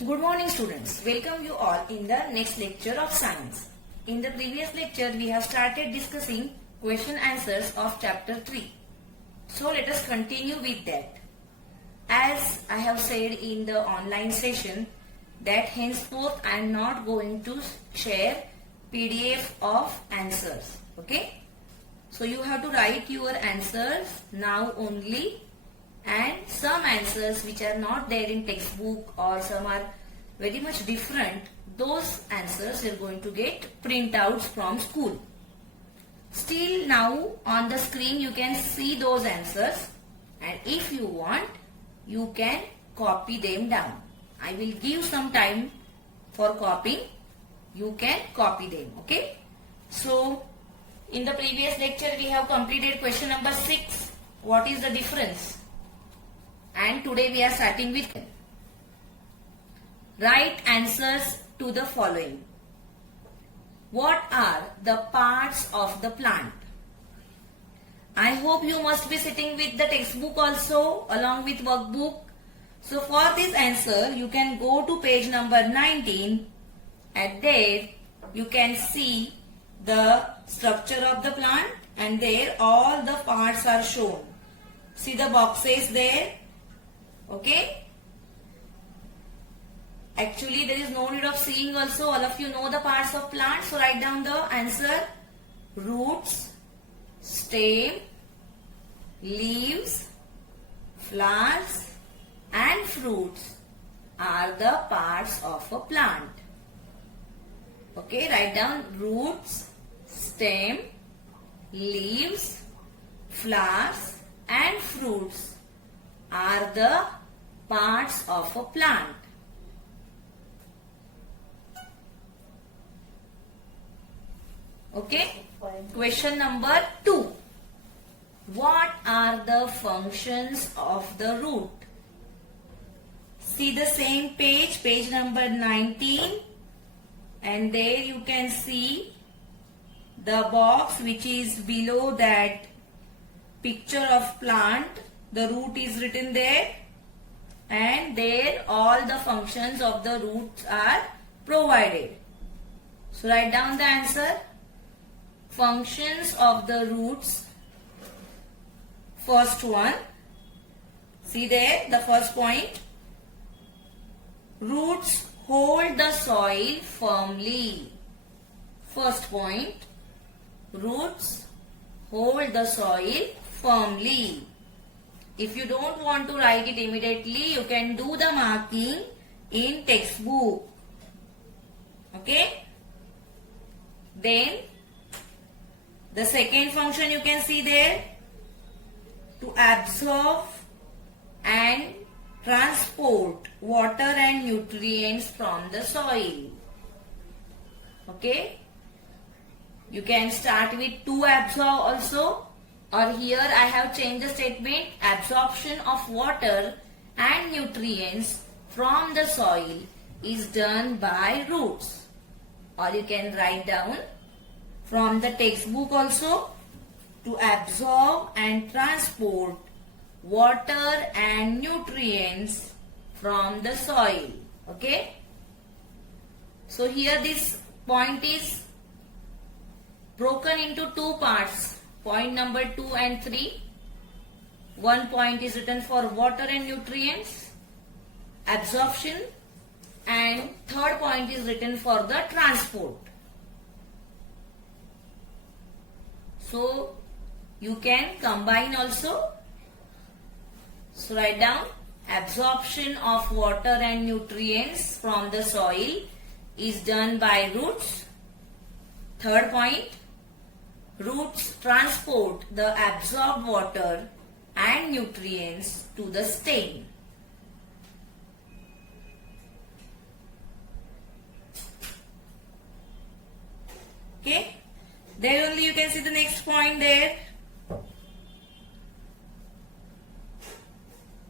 Good morning students. Welcome you all in the next lecture of science. In the previous lecture we have started discussing question answers of chapter 3. So let us continue with that. As I have said in the online session that henceforth I am not going to share PDF of answers. Okay. So you have to write your answers now only, and some answers which are not there in textbook or some are very much different, those answers you are going to get printouts from school. Still now on the screen you can see those answers, and if you want you can copy them down. I will give some time for copying. You can copy them. Okay. So in the previous lecture we have completed question number 6. What is the difference? And today we are starting with write answers to the following. What are the parts of the plant? I hope you must be sitting with the textbook also along with workbook. So for this answer you can go to page number 19, and there you can see the structure of the plant, and there all the parts are shown. See the boxes there. Okay. Actually there is no need of seeing also. All of you know the parts of plants. So write down the answer. Roots, stem, leaves, flowers and fruits are the parts of a plant. Okay, write down roots, stem, leaves, flowers and fruits are the parts of a plant. Okay. Question number 2. What are the functions of the root? See the same page, page number 19, and there you can see the box which is below that picture of plant. The root is written there, and there all the functions of the roots are provided. So write down the answer. Functions of the roots. First one. See there the first point. Roots hold the soil firmly. First point. Roots hold the soil firmly. If you don't want to write it immediately, you can do the marking in textbook. Okay. Then the second function you can see there, to absorb and transport water and nutrients from the soil. Okay. You can start with to absorb also, or here I have changed the statement, absorption of water and nutrients from the soil is done by roots. Or you can write down from the textbook also, to absorb and transport water and nutrients from the soil. Okay. So here this point is broken into two parts. Point number 2 and 3. One point is written for water and nutrients, absorption, and third point is written for the transport. So you can combine also. So write down absorption of water and nutrients from the soil is done by roots. Third point, roots transport the absorbed water and nutrients to the stem. Okay. There only you can see the next point there,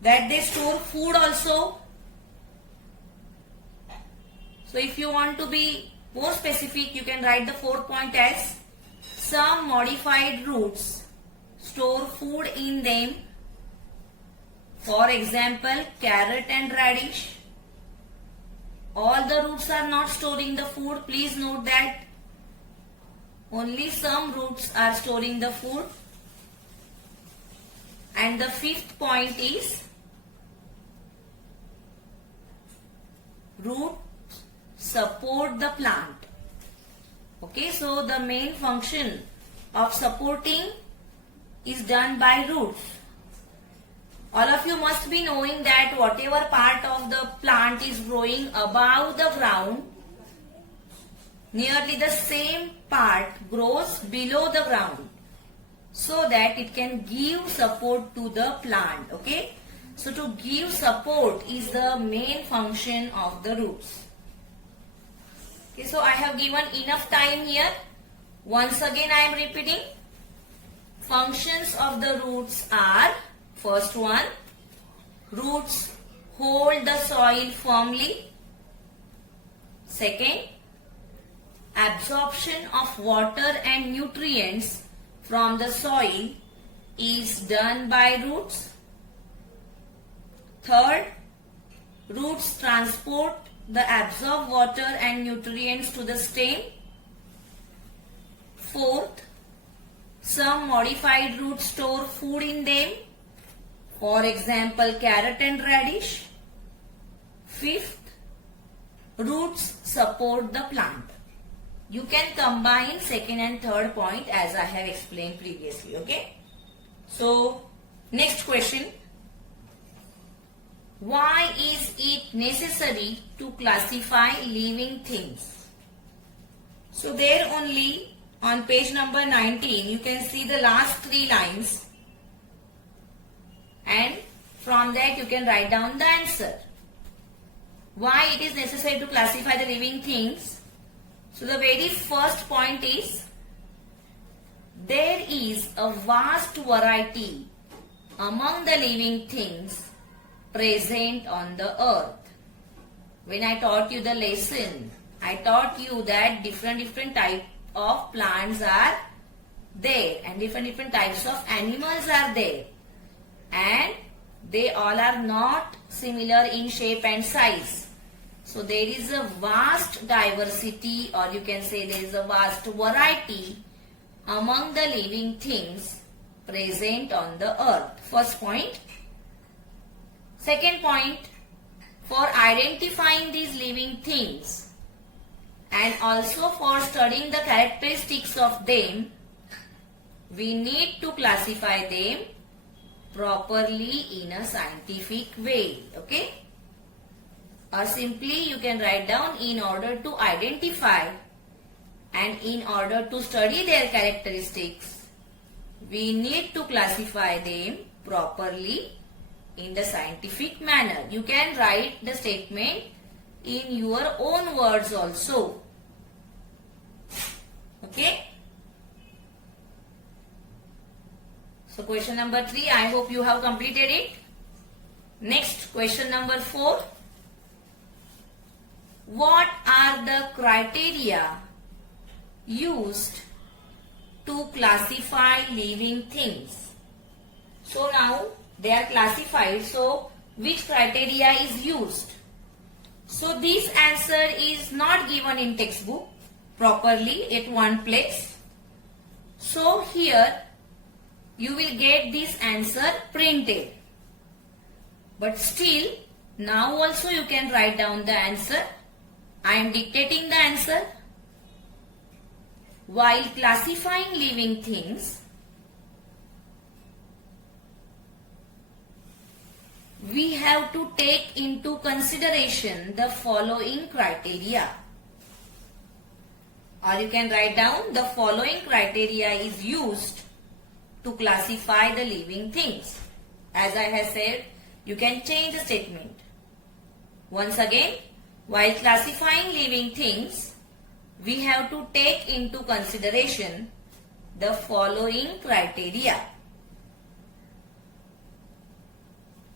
that they store food also. So if you want to be more specific, you can write the fourth point as some modified roots store food in them. For example, carrot and radish. all the roots are not storing the food. Please note that only some roots are storing the food. And the fifth point is roots support the plant. Okay, so the main function of supporting is done by roots. All of you must be knowing that whatever part of the plant is growing above the ground, nearly the same part grows below the ground so that it can give support to the plant. Okay, so to give support is the main function of the roots. Okay, so I have given enough time here. Once again I am repeating. Functions of the roots are, first one, roots hold the soil firmly. Second, absorption of water and nutrients from the soil is done by roots. Third, roots transport the absorbed water and nutrients to the stem. Fourth, some modified roots store food in them. For example, carrot and radish. Fifth, roots support the plant. You can combine second and third point as I have explained previously. Okay. So, next question. Why is it necessary to classify living things? So there only on page number 19 you can see the last 3 lines, and from that you can write down the answer. Why it is necessary to classify the living things? So the very first point is, there is a vast variety among the living things present on the earth. When I taught you the lesson, I taught you that different type of plants are there and different types of animals are there, and they all are not similar in shape and size. So there is a vast diversity, or you can say there is a vast variety among the living things present on the earth. First point. Second point, for identifying these living things and also for studying the characteristics of them, we need to classify them properly in a scientific way. Okay? Or simply you can write down, in order to identify and in order to study their characteristics, we need to classify them properly in the scientific manner. You can write the statement in your own words also. Okay? So question number 3, I hope you have completed it. Next, question number 4. What are the criteria used to classify living things? So now they are classified. So which criteria is used? So this answer is not given in textbook properly at one place. So here you will get this answer printed. But still, now also you can write down the answer. I am dictating the answer. While classifying living things, we have to take into consideration the following criteria. Or you can write down, the following criteria is used to classify the living things. As I have said, you can change the statement. Once again, while classifying living things, we have to take into consideration the following criteria.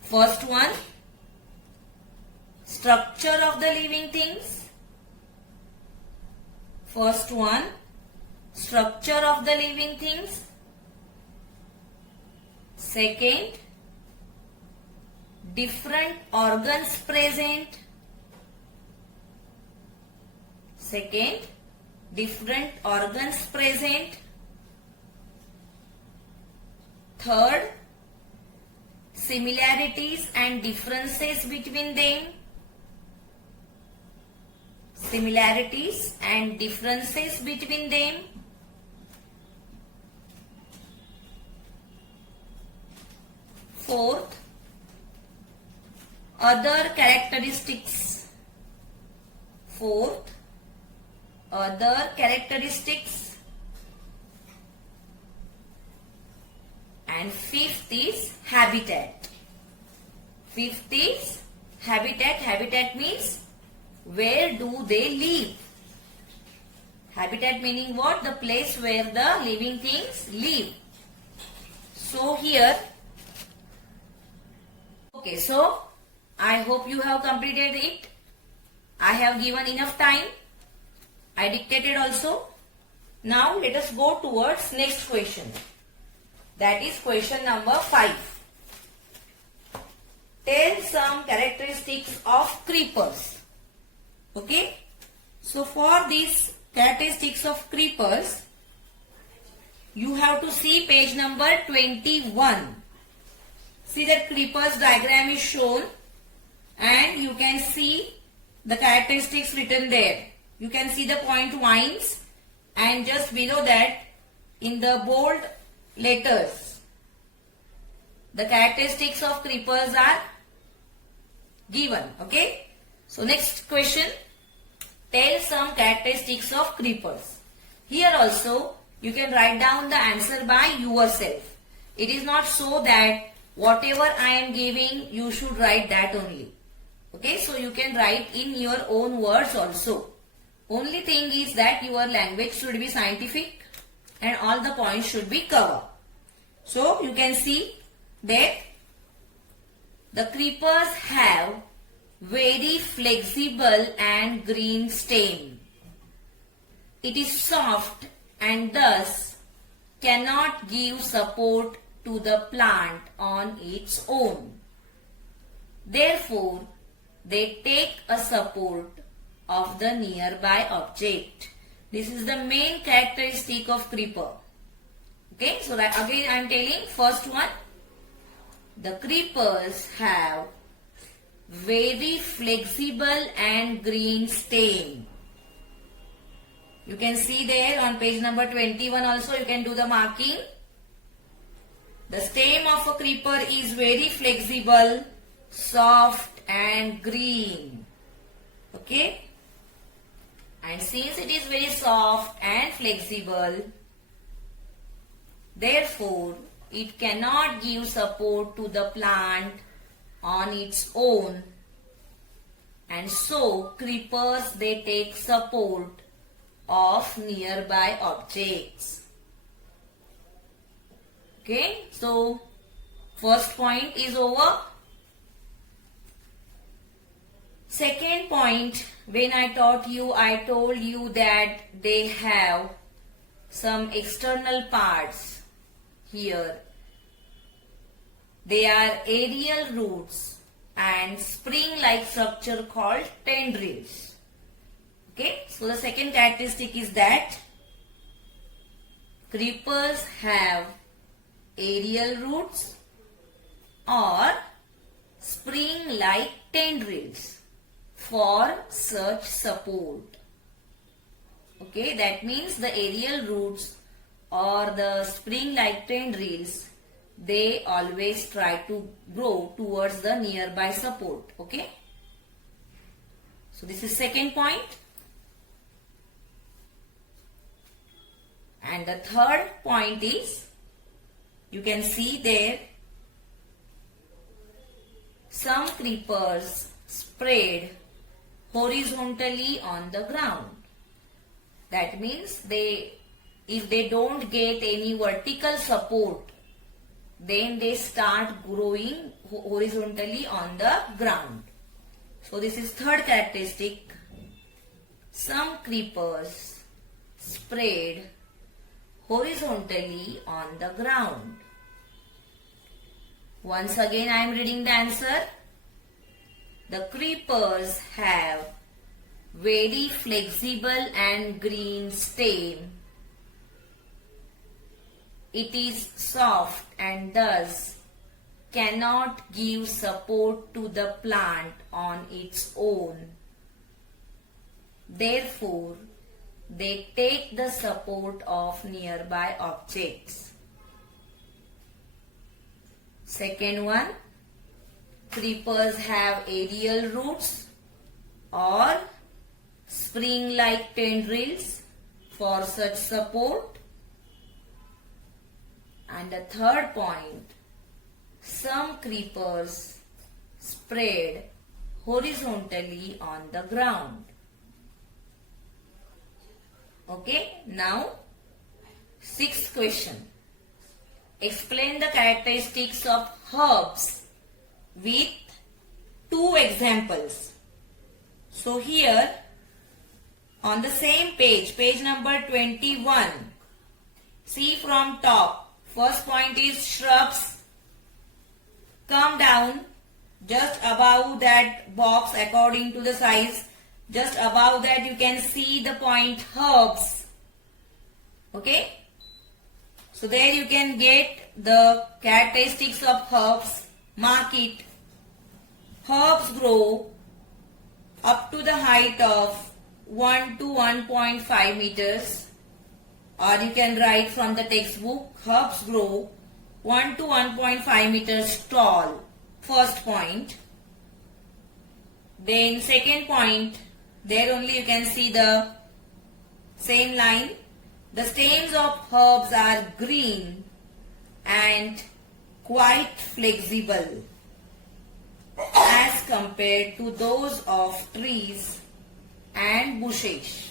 First one, structure of the living things. First one, structure of the living things. Second, different organs present. Second, different organs present. Third, similarities and differences between them. Similarities and differences between them. Fourth, other characteristics. Fourth, other characteristics. And fifth is habitat. Fifth is habitat. Habitat means where do they live? Habitat meaning what? The place where the living things live. So here, okay, so I hope you have completed it. I have given enough time. I dictated also. Now let us go towards next question. That is question number 5. Tell some characteristics of creepers. Okay. So for these characteristics of creepers, you have to see page number 21. See that creepers diagram is shown and you can see the characteristics written there. You can see the point vines and just below that in the bold letters the characteristics of creepers are given. Okay. So next question. Tell some characteristics of creepers. Here also you can write down the answer by yourself. It is not so that whatever I am giving you should write that only. Okay, so you can write in your own words also. Only thing is that your language should be scientific and all the points should be covered. So you can see that the creepers have very flexible and green stem. It is soft and thus cannot give support to the plant on its own. Therefore, they take a support of the nearby object. This is the main characteristic of creeper. Okay, so that again I am telling first one. The creepers have very flexible and green stem. You can see there on page number 21 also you can do the marking. The stem of a creeper is very flexible, soft and green. Okay. And since it is very soft and flexible, therefore it cannot give support to the plant on its own. And so creepers, they take support of nearby objects. Okay, so first point is over. Second point, when I taught you, I told you that they have some external parts here. They are aerial roots and spring-like structure called tendrils. Okay, so the second characteristic is that creepers have aerial roots or spring-like tendrils for such support. Okay, that means the aerial roots or the spring-like tendrils, they always try to grow towards the nearby support. Okay, so this is second point. And the third point is, you can see there some creepers spread horizontally on the ground. That means if they don't get any vertical support, then they start growing horizontally on the ground. So this is third characteristic. Some creepers spread horizontally on the ground. Once again I am reading the answer. The creepers have very flexible and green stem. It is soft and thus cannot give support to the plant on its own. Therefore, they take the support of nearby objects. Second one, creepers have aerial roots or spring-like tendrils for such support. And the third point, some creepers spread horizontally on the ground. Okay, now sixth question. Explain the characteristics of herbs with two examples. So here on the same page, page number 21, see from top. First point is shrubs. Come down just above that box according to the size. Just above that you can see the point herbs. Okay. So there you can get the characteristics of herbs. Mark it. Herbs grow up to the height of 1 to 1.5 meters. Or you can write from the textbook, herbs grow 1 to 1.5 meters tall. First point. Then second point, there only you can see the same line. The stems of herbs are green and quite flexible as compared to those of trees and bushes.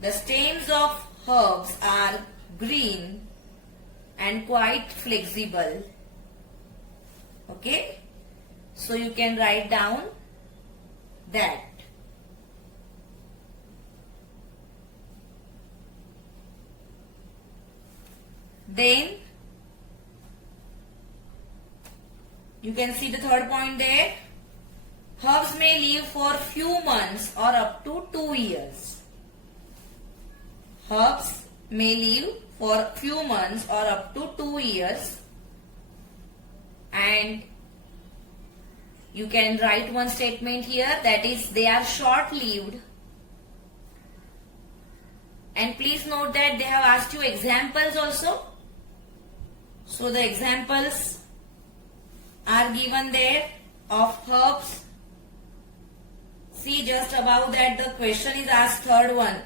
The stems of herbs are green and quite flexible. Okay. So you can write down that. Then you can see the third point there. Herbs may live for few months or up to 2 years. Herbs may live for few months or up to 2 years, and you can write one statement here, that is they are short lived. And please note that they have asked you examples also. So the examples are given there of herbs. See just above that the question is asked, third one.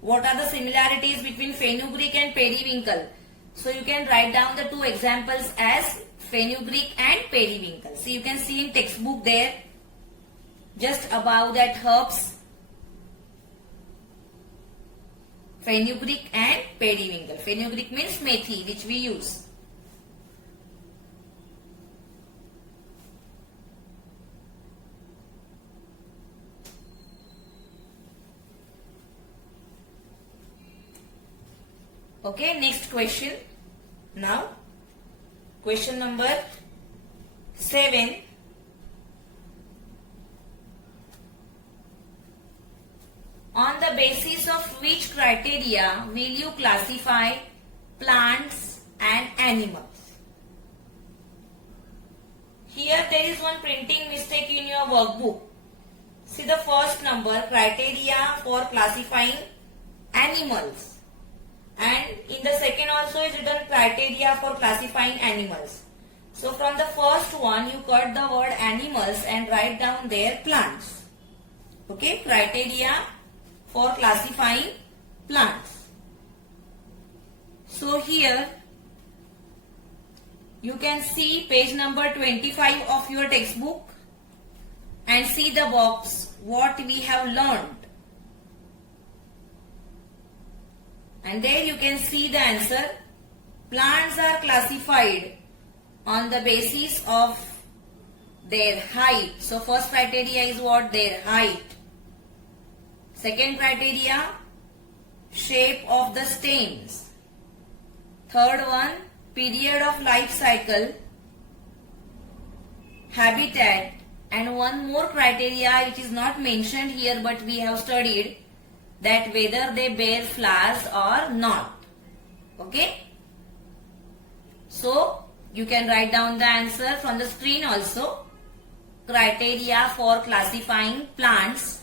What are the similarities between fenugreek and periwinkle? So you can write down the two examples as fenugreek and periwinkle. So you can see in textbook there, just above that herbs, fenugreek and periwinkle. Fenugreek means methi, which we use. Okay, next question. Now, question number 7. On the basis of which criteria will you classify plants and animals? Here there is one printing mistake in your workbook. See the first number, criteria for classifying animals. And in the second also is written criteria for classifying animals. So from the first one you cut the word animals and write down there plants. Okay, criteria for classifying plants. So here you can see page number 25 of your textbook and see the box what we have learned. And there you can see the answer. Plants are classified on the basis of their height. So first criteria is what? Their height. Second criteria, shape of the stems. Third one, period of life cycle, habitat And one more criteria which is not mentioned here but we have studied, that whether they bear flowers or not. Okay. So you can write down the answer from the screen also. Criteria for classifying plants.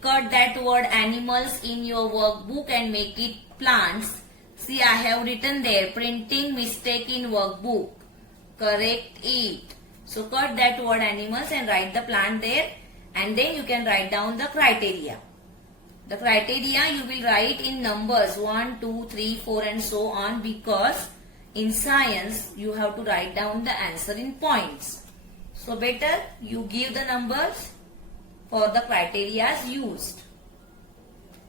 Cut that word animals in your workbook and make it plants. See, I have written there, printing mistake in workbook. Correct it. So cut that word animals and write the plant there, and then you can write down the criteria. The criteria you will write in numbers 1, 2, 3, 4 and so on, because in science you have to write down the answer in points. So better you give the numbers for the criteria used.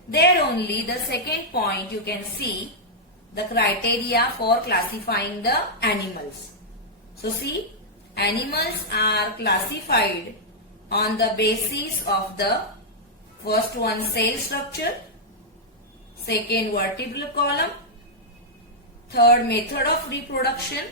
There only the second point you can see the criteria for classifying the animals. So see, animals are classified on the basis of the first one, cell structure, second, vertebral column, third, method of reproduction,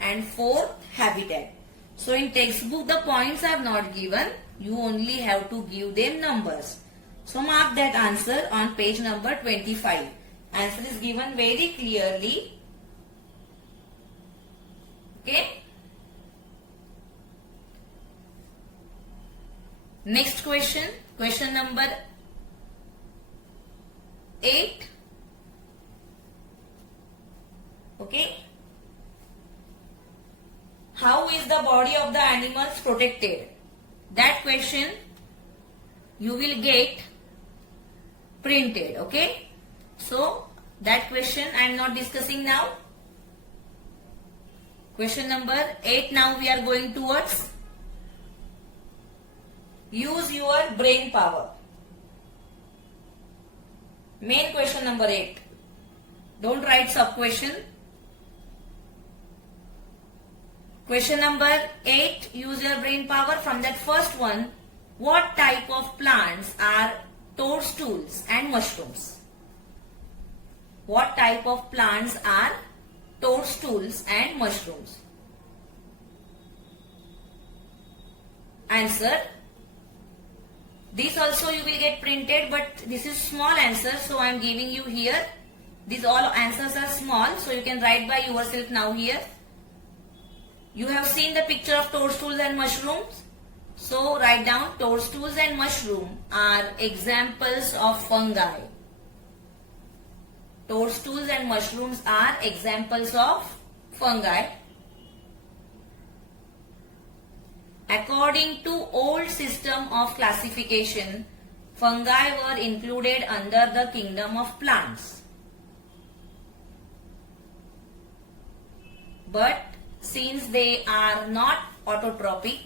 and fourth, habitat. So in textbook the points are not given, you only have to give them numbers. So mark that answer on page number 25. Answer is given very clearly. Okay. Next question. Question number 8. Okay. How is the body of the animals protected? That question you will get printed. Okay. So that question I am not discussing now. Question number 8 now we are going towards. Use your brain power. Main question number 8. Don't write sub question. Question number 8. Use your brain power. From that first one, what type of plants are toadstools and mushrooms? What type of plants are toadstools and mushrooms? Answer. This also you will get printed, but this is small answer, so I am giving you here. These all answers are small, so you can write by yourself now here. You have seen the picture of toadstools and mushrooms. So write down, toadstools and mushroom are examples of fungi. Toadstools and mushrooms are examples of fungi. According to old system of classification, fungi were included under the kingdom of plants. But since they are not autotrophic,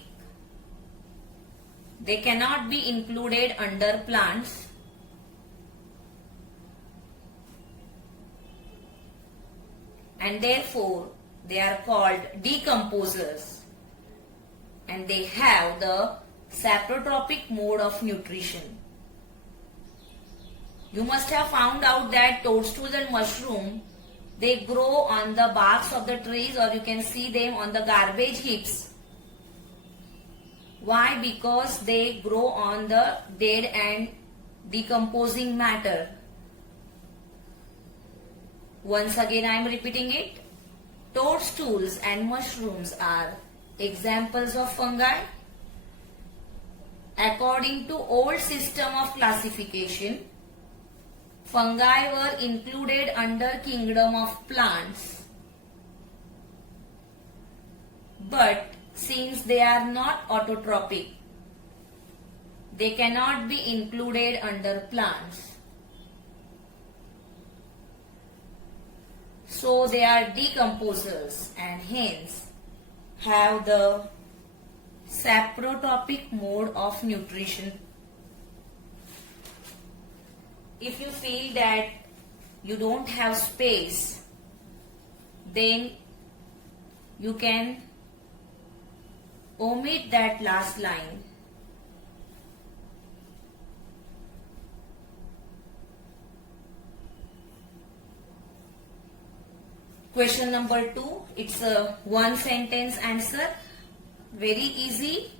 they cannot be included under plants. And therefore, they are called decomposers. And they have the saprotrophic mode of nutrition. You must have found out that toadstools and mushroom, they grow on the barks of the trees, or you can see them on the garbage heaps. Why? Because they grow on the dead and decomposing matter. Once again I am repeating it. Toadstools and mushrooms are examples of fungi. According to old system of classification, fungi were included under kingdom of plants. But since they are not autotrophic, they cannot be included under plants. So they are decomposers and hence have the saprotrophic mode of nutrition. If you feel that you don't have space, then you can omit that last line. Question number 2, it's a one sentence answer, very easy.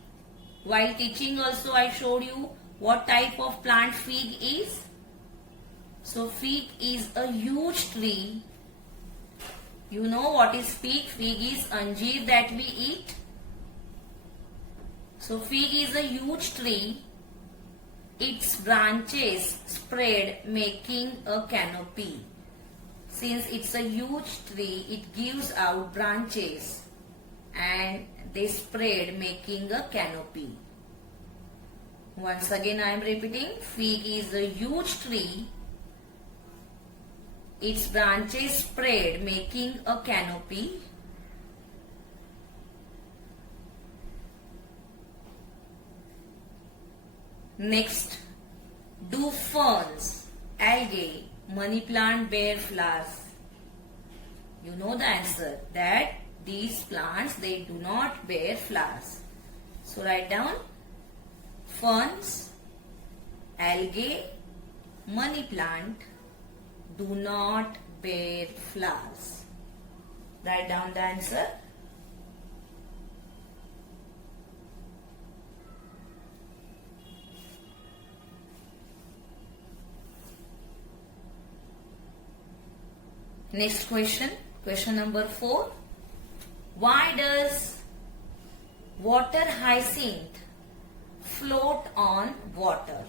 While teaching also I showed you what type of plant fig is. So fig is a huge tree. You know what is fig? Fig is anjeer that we eat. So fig is a huge tree. Its branches spread making a canopy. Since it's a huge tree, it gives out branches and they spread making a canopy. Once again I am repeating, fig is a huge tree. Its branches spread making a canopy. Next, do ferns, algae, money plant bear flowers? You know the answer, that these plants, they do not bear flowers. So write down, ferns, algae, money plant do not bear flowers. Write down the answer. Next question, question number 4. Why does water hyacinth float on water?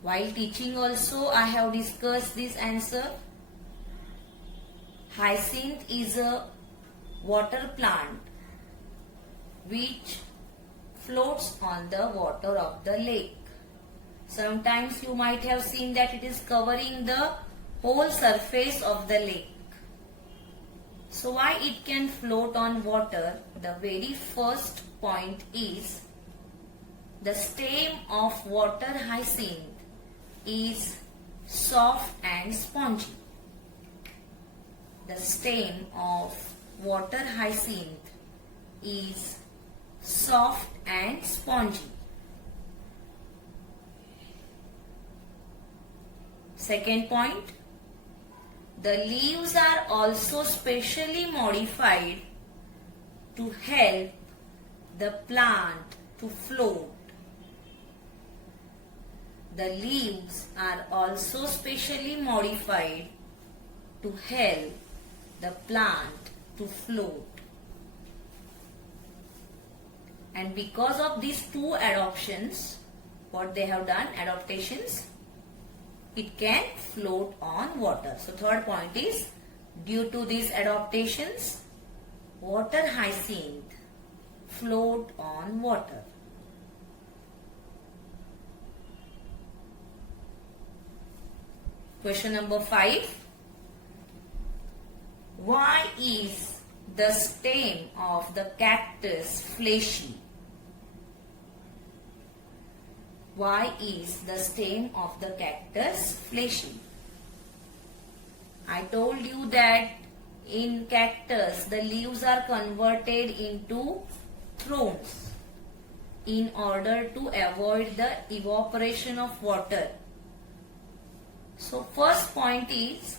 While teaching also I have discussed this answer. Hyacinth is a water plant which floats on the water of the lake. Sometimes you might have seen that it is covering the whole surface of the lake. So why it can float on water? The very first point is the stem of water hyacinth is soft and spongy. The stem of water hyacinth is soft and spongy. Second point, the leaves are also specially modified to help the plant to float. The leaves are also specially modified to help the plant to float. And because of these two adaptations, what they have done, adaptations, it can float on water. So third point is, due to these adaptations, water hyacinth float on water. Question number 5. Why is the stem of the cactus fleshy? Why is the stem of the cactus fleshy? I told you that in cactus the leaves are converted into thorns in order to avoid the evaporation of water. So first point is,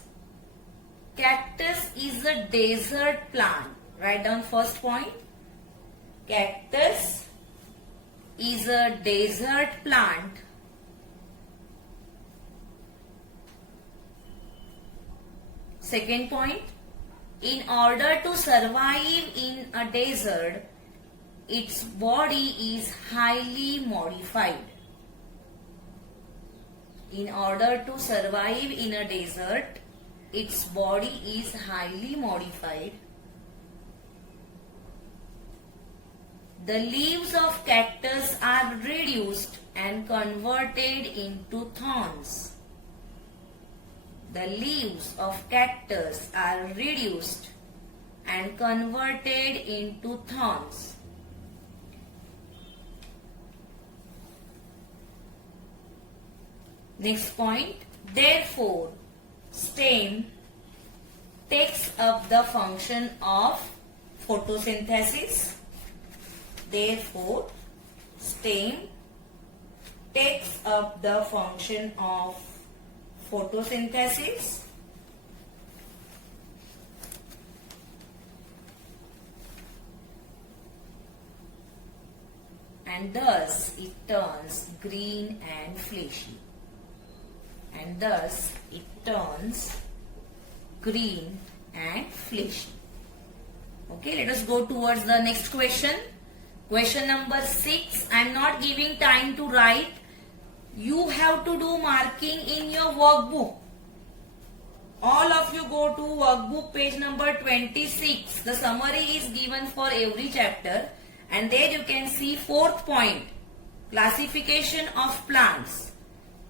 cactus is a desert plant. Write down first point. Cactus is a desert plant. Second point, in order to survive in a desert, its body is highly modified. In order to survive in a desert, its body is highly modified. The leaves of cactus are reduced and converted into thorns. The leaves of cactus are reduced and converted into thorns. Next point, therefore, stem takes up the function of photosynthesis. Therefore, stem takes up the function of photosynthesis. and thus it turns green and fleshy. And thus it turns green and fleshy. Okay, let us go towards the next question. Question number 6. I am not giving time to write. You have to do marking in your workbook. All of you go to workbook page number 26. The summary is given for every chapter, and there you can see 4th point, classification of plants.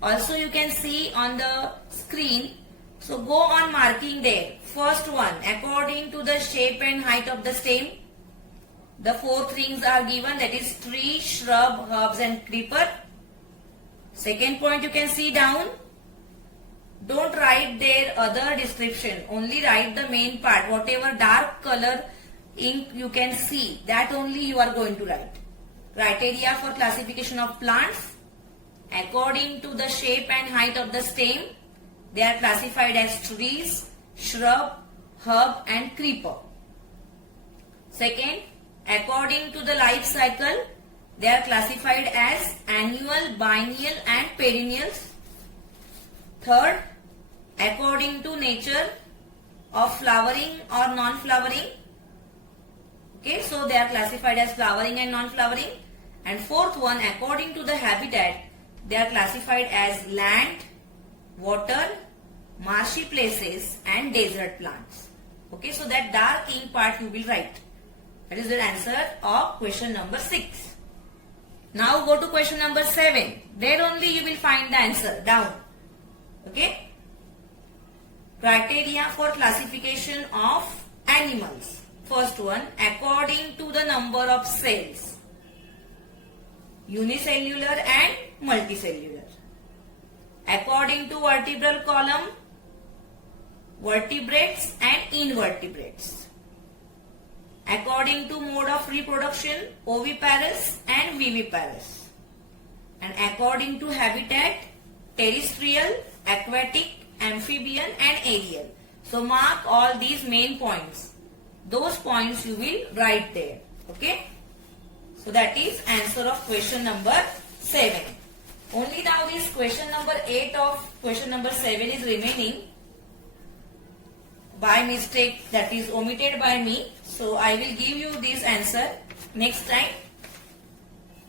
Also you can see on the screen. So go on marking there. First one, according to the shape and height of the stem. The 4 things are given, that is tree, shrub, herbs and creeper. Second point you can see down. Don't write there other description. Only write the main part. Whatever dark color ink you can see, that only you are going to write. Criteria for classification of plants. According to the shape and height of the stem, they are classified as trees, shrub, herb and creeper. Second, according to the life cycle, they are classified as annual, biennial and perennials. Third, according to nature of flowering or non-flowering. Okay, so they are classified as flowering and non-flowering. And fourth one, according to the habitat, they are classified as land, water, marshy places and desert plants. Okay, so that dark ink part you will write. That is the answer of question number 6. Now go to question number 7. There only you will find the answer down. Okay. Criteria for classification of animals. First one, according to the number of cells. Unicellular and multicellular. According to vertebral column, vertebrates and invertebrates. According to mode of reproduction, oviparous and viviparous. And according to habitat, terrestrial, aquatic, amphibian and aerial. So mark all these main points. Those points you will write there. Okay. So that is answer of question number 7. Only now this question number 8 of question number 7 is remaining. By mistake, that is omitted by me. So I will give you this answer next time.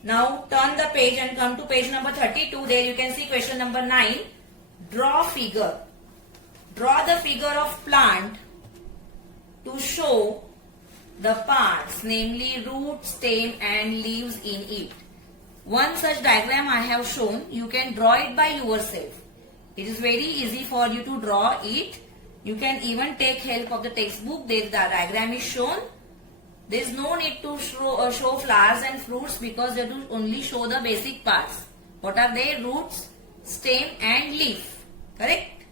Now turn the page and come to page number 32. There you can see question number 9. Draw figure. Draw the figure of plant to show the parts, namely root, stem and leaves in it. One such diagram I have shown. You can draw it by yourself. It is very easy for you to draw it. You can even take help of the textbook. There the diagram is shown. There is no need to show flowers and fruits because they will only show the basic parts. What are they? Roots, stem and leaf. Correct?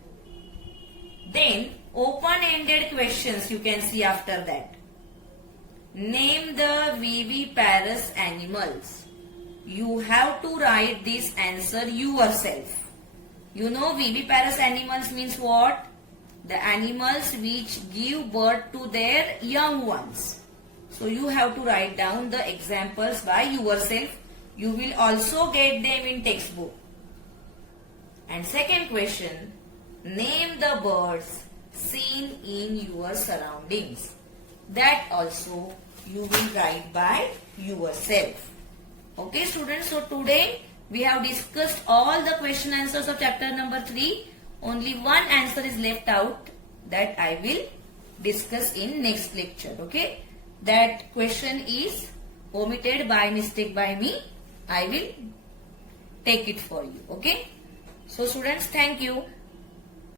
Then open-ended questions you can see after that. Name the viviparous animals. You have to write this answer yourself. You know viviparous animals means what? The animals which give birth to their young ones. So you have to write down the examples by yourself. You will also get them in textbook. And second question, name the birds seen in your surroundings. That also you will write by yourself. Okay students, so today we have discussed all the question answers of chapter number 3. Only one answer is left out that I will discuss in next lecture. Okay, that question is omitted by mistake by me. I will take it for you. Okay, so students, thank you.